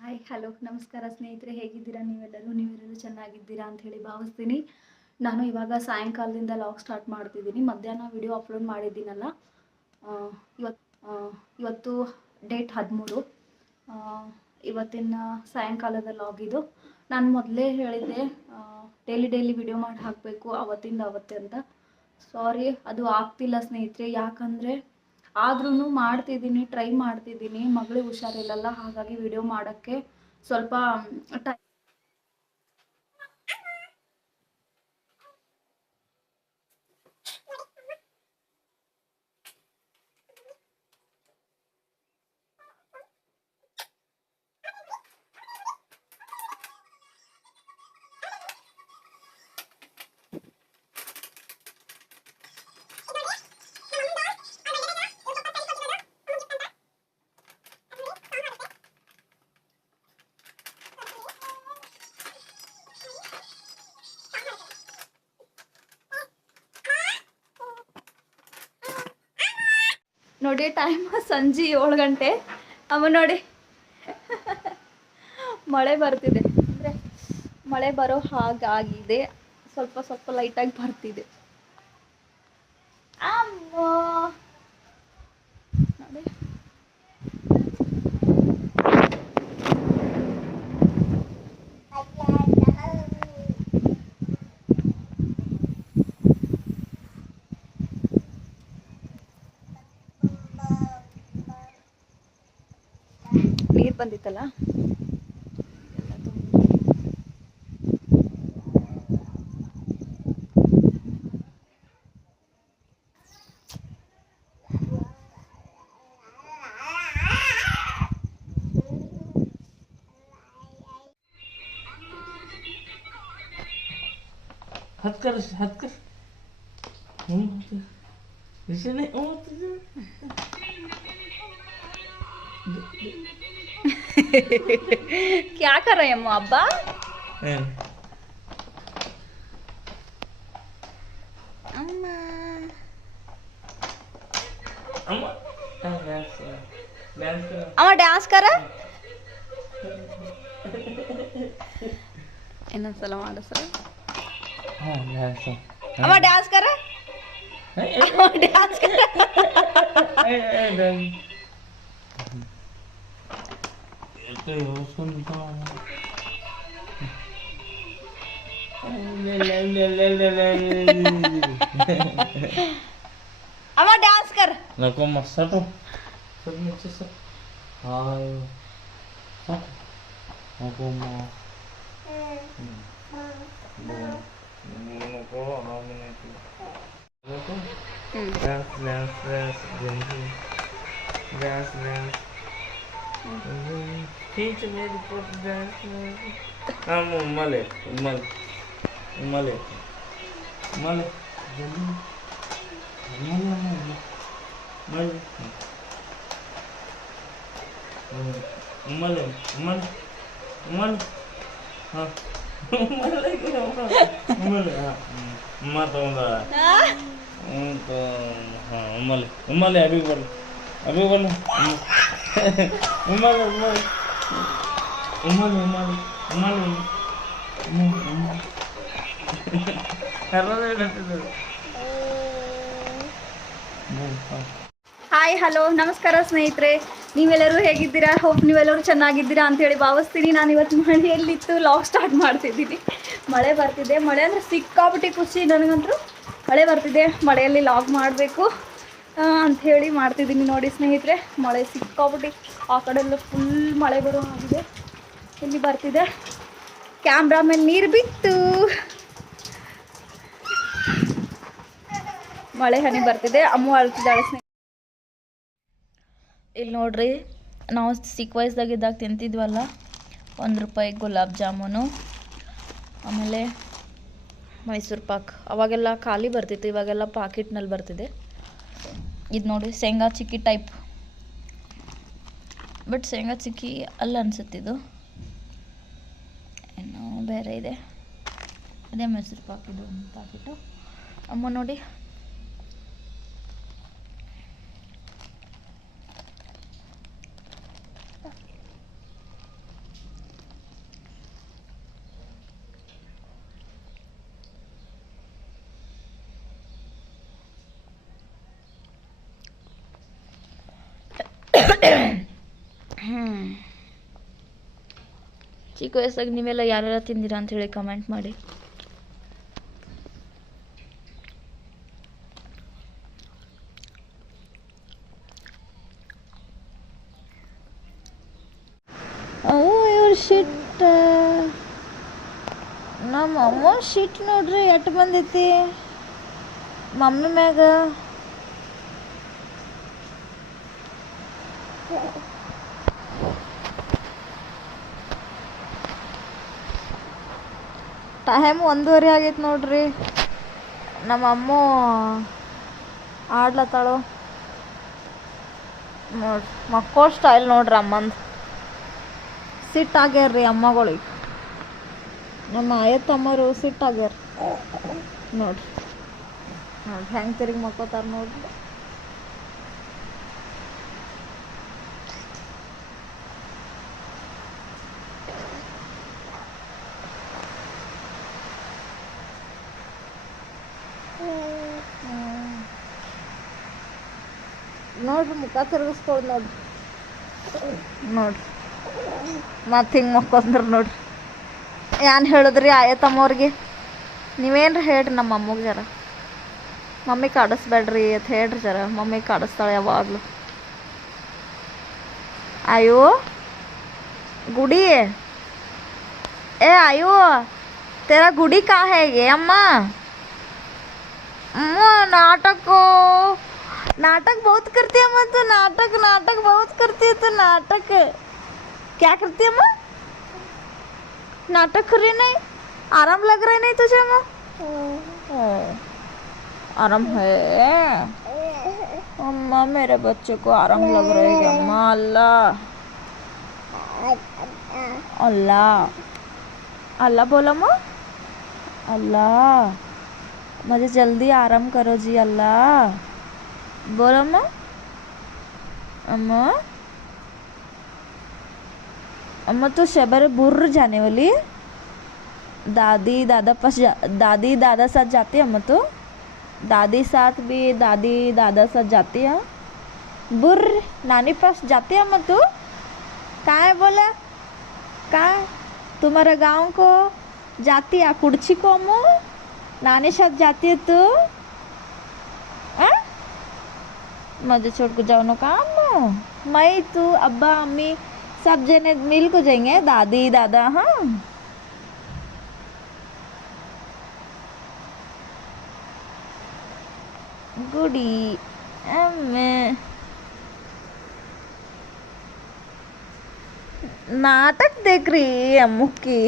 Hi hello ನಮಸ್ಕಾರ ಸ್ನೇಹಿತರೆ, ಹೇಗಿದ್ದೀರಾ ನೀವೆಲ್ಲರೂ ಚೆನ್ನಾಗಿದ್ದೀರಾ ಅಂತ ಹೇಳಿ ಭಾವಿಸ್ತೀನಿ. ನಾನು ಇವಾಗ ಸಾಯಂಕಾಲದಿಂದ ಲಾಗ್ ಸ್ಟಾರ್ಟ್ ಮಾಡ್ತಿದ್ದೀನಿ. ಮಧ್ಯಾಹ್ನ ವಿಡಿಯೋ ಅಪ್ಲೋಡ್ ಮಾಡಿದ್ದೀನಲ್ಲ, ಇವತ್ತು ಡೇಟ್ 13. ಇವತ್ತಿನ ಸಾಯಂಕಾಲದ ಲಾಗ್ ಇದು. ನಾನು ಮೊದಲೇ ಹೇಳಿದ್ದೆ ಡೈಲಿ ವಿಡಿಯೋ ಮಾಡಿ ಹಾಕಬೇಕು ಅವತ್ತಿಂದ ಅವತ್ತೇ ಅಂತ. ಸಾರಿ, ಅದು ಆಗ್ತಿಲ್ಲ ಸ್ನೇಹಿತರೆ. ಯಾಕಂದರೆ ಆದ್ರೂ ಮಾಡ್ತಿದ್ದೀನಿ, ಟ್ರೈ ಮಾಡ್ತಿದ್ದೀನಿ. ಮಗಳಿಗೆ ಹುಷಾರಿಲ್ಲಲ್ಲ, ಹಾಗಾಗಿ ವಿಡಿಯೋ ಮಾಡೋಕ್ಕೆ ಸ್ವಲ್ಪ ಟೈಮ್. ನೋಡಿ, ಟೈಮ್ ಸಂಜೆ 7 ಗಂಟೆ. ಅಮ್ಮ ನೋಡಿ, ಮಳೆ ಬರ್ತಿದೆ, ಅಂದರೆ ಮಳೆ ಬರೋ ಹಾಗಾಗಿದೆ. ಸ್ವಲ್ಪ ಸ್ವಲ್ಪ ಲೈಟಾಗಿ ಬರ್ತಿದೆ. ಅಮ್ಮ ನೋಡಿ, ನೀರು ಬಂದಿತ್ತಲ್ಲ. हात कर इसे नहीं क्या कर रहे हैं अब्बा? अम्मा अम्मा डांस कर. ಇನ್ನೊಂದ್ಸಲ ಮಾಡು ಸರ್. ಅಮ್ಮ ಡ್ಯಾನ್ಸ್ ಕರ, ಡ್ಯಾನ್ಸ್ ಕರ. अम्मा डांस कर. नको मस्त तो सब नीचे से हाय नको नको नॉमिनेट नको dance dance dance dance dance खींच मेरी फोटो डांस हम मले मले मले मले जल्दी मले मले मले मले मले हाँ मले क्या मले हाँ मत होगा तो हाँ मले मले अभी बोलो मले मले मले ಹಾಯ್ ಹಲೋ ನಮಸ್ಕಾರ ಸ್ನೇಹಿತರೆ, ನೀವೆಲ್ಲರೂ ಹೇಗಿದ್ದೀರಾ? ಹೋಪ್ ನೀವೆಲ್ಲರೂ ಚೆನ್ನಾಗಿದ್ದೀರಾ ಅಂಥೇಳಿ ಭಾವಿಸ್ತೀನಿ. ನಾನು ಇವತ್ತು ಮಳೆಯಲ್ಲಿತ್ತು ಲಾಗ್ ಸ್ಟಾರ್ಟ್ ಮಾಡ್ತಿದ್ದೀನಿ. ಮಳೆ ಬರ್ತಿದೆ, ಮಳೆ ಅಂದರೆ ಸಿಕ್ಕಾಬಿಟ್ಟು ಖುಷಿ ನನಗಂತೂ. ಮಳೆ ಬರ್ತಿದೆ, ಮಳೆಯಲ್ಲಿ ಲಾಗ್ ಮಾಡಬೇಕು ಅಂಥೇಳಿ ಮಾಡ್ತಿದ್ದೀನಿ. ನೋಡಿ ಸ್ನೇಹಿತರೆ, ಮಳೆ ಸಿಕ್ಕಾಬಿಟ್ಟು ಆ ಕಡೆಲ್ಲ ಫುಲ್ ಮಳೆ ಬರೋ ಆಗಿದೆ. ಇಲ್ಲಿ ಬರ್ತಿದೆ, ಕ್ಯಾಮ್ರಾ ಮೇಲೆ ನೀರು ಬಿತ್ತು, ಮಳೆ ಹನಿ ಬರ್ತಿದೆ. ಅಮ್ಮ ಅಳ್ತಿದ್ದಾಳೆ ಸ್ನೇಹಿತರೆ. ಇಲ್ಲಿ ನೋಡ್ರಿ, ನಾವು ಚಿಕ್ಕ ವಯಸ್ಸಾಗಿದ್ದಾಗ ತಿಂತಿದ್ವಲ್ಲ, 1 ರೂಪಾಯಿ ಗುಲಾಬ್ ಜಾಮೂನು, ಆಮೇಲೆ ಮೈಸೂರು ಪಾಕ್. ಅವಾಗೆಲ್ಲ ಖಾಲಿ ಬರ್ತಿತ್ತು, ಇವಾಗೆಲ್ಲ ಪಾಕೆಟ್ನಲ್ಲಿ ಬರ್ತಿದೆ. ಇದು ನೋಡಿ ಶೇಂಗಾ ಚಿಕ್ಕಿ ಟೈಪ್, ಬಟ್ ಶೇಂಗಾ ಚಿಕ್ಕಿ ಅಲ್ಲ ಅನಿಸುತ್ತಿದ್ದು, ಏನೋ ಬೇರೆ ಇದೆ. ಅದೇ ಮೈಸೂರು ಪಾಕ್ ಇದು ಒಂದು ಪಾಕೆಟು. ಅಮ್ಮ ನೋಡಿ, ಚಿಕ್ಕ ವಯಸ್ಸಾಗಿ ನೀವೆಲ್ಲ ಯಾರ್ಯಾರು ತಿಂದಿರಾ ಅಂತ ಹೇಳಿ ಕಮೆಂಟ್ ಮಾಡಿ. ಅವು ಇವ್ರ ಶಿಟ್ ನಮ್ಮ ಅಮ್ಮ ಶಿಟ್ ನೋಡ್ರಿ ಎಟ್ಟು ಬಂದೈತಿ ಮಮ್ಮಿ ಮ್ಯಾಗ. ಟೈಮ್ 1:30 ಆಗೈತೆ ನೋಡ್ರಿ. ನಮ್ಮ ಅಮ್ಮ ಆಡ್ಲತ್ತಾಳು ನೋಡ್ರಿ. ಮಕ್ಕಳ ಸ್ಟೈಲ್ ನೋಡ್ರಿ ಅಮ್ಮಂದು. ಸಿಟ್ಟಾಗ್ಯಾರ್ರಿ ಅಮ್ಮಗಳಿಗೆ. ನಮ್ಮ ಆಯತ್ತಮ್ಮರು ಸಿಟ್ಟಾಗ್ಯಾರ ನೋಡ್ರಿ. ನೋಡ್ರಿ ಹೆಂಗೆ ತಿರುಗಿ ಮಕ್ಕೋತಾರ ನೋಡ್ರಿ. ನೋಡ್ರಿ ಮುಖ ತಿರುಗಿಸ್ಕೊಳ್ ನೋಡ್ರಿ. ನೋಡ್ರಿ ಮತ್ತೆ ಹಿಂಗೆ ಮಕ್ಕೊಂಡ್ರು ನೋಡ್ರಿ. ಏನ್ ಹೇಳಿದ್ರಿ ಆಯತ್ತಮ್ಮವ್ರಿಗೆ? ನೀವೇನ್ರಿ ಹೇಳ್ರಿ ನಮ್ಮ ಅಮ್ಮಗೆ ಜರ. ಮಮ್ಮಿ ಕಾಡಿಸ್ಬೇಡ್ರಿ ಅಂತ ಹೇಳ್ರಿ ಜರ. ಮಮ್ಮಿ ಕಾಡಿಸ್ತಾಳೆ ಯಾವಾಗಲೂ. ಅಯ್ಯೋ ಗುಡಿ ए आयु तेरा गुड़ी कहाँ है ये अम्मा? नाटक नाटक बहुत करती है अम्मा तू. नाटक नाटक बहुत करती है तू. नाटक क्या करती है अम्मा? नाटक कर रही नहीं? आराम लग रहा है नहीं तुझे अम्मा? आराम है अम्मा. मेरे बच्चे को आराम लग रहा है अम्मा. अल्लाह अल्लाह अल्लाह बोलो अम्मा. अल्लाह मुझे जल्दी आराम करो जी. अल्लाह बोलो अम्मा. अम्मा अम्मा तो शबर बुर्र जाने वाली. दादी दादा पास दादी दादा साथ जाती है अम्मा. तो दादी साथ भी दादी दादा साथ जाती है. बुर्र नानी पास जाती है अम्मा. तू कहाँ है बोला? कहाँ तुम्हारा गांव को जाती है कुर्ची को अम्मू? नानी साथ जाती है तू? मुझे छोड़ के जाओ ना काम. मैं तू अब्बा अम्मी सब जने मिल को जाएंगे. दादी दादा. हाँ गुडी अम्मे नाटक देख रही है अम्मू की.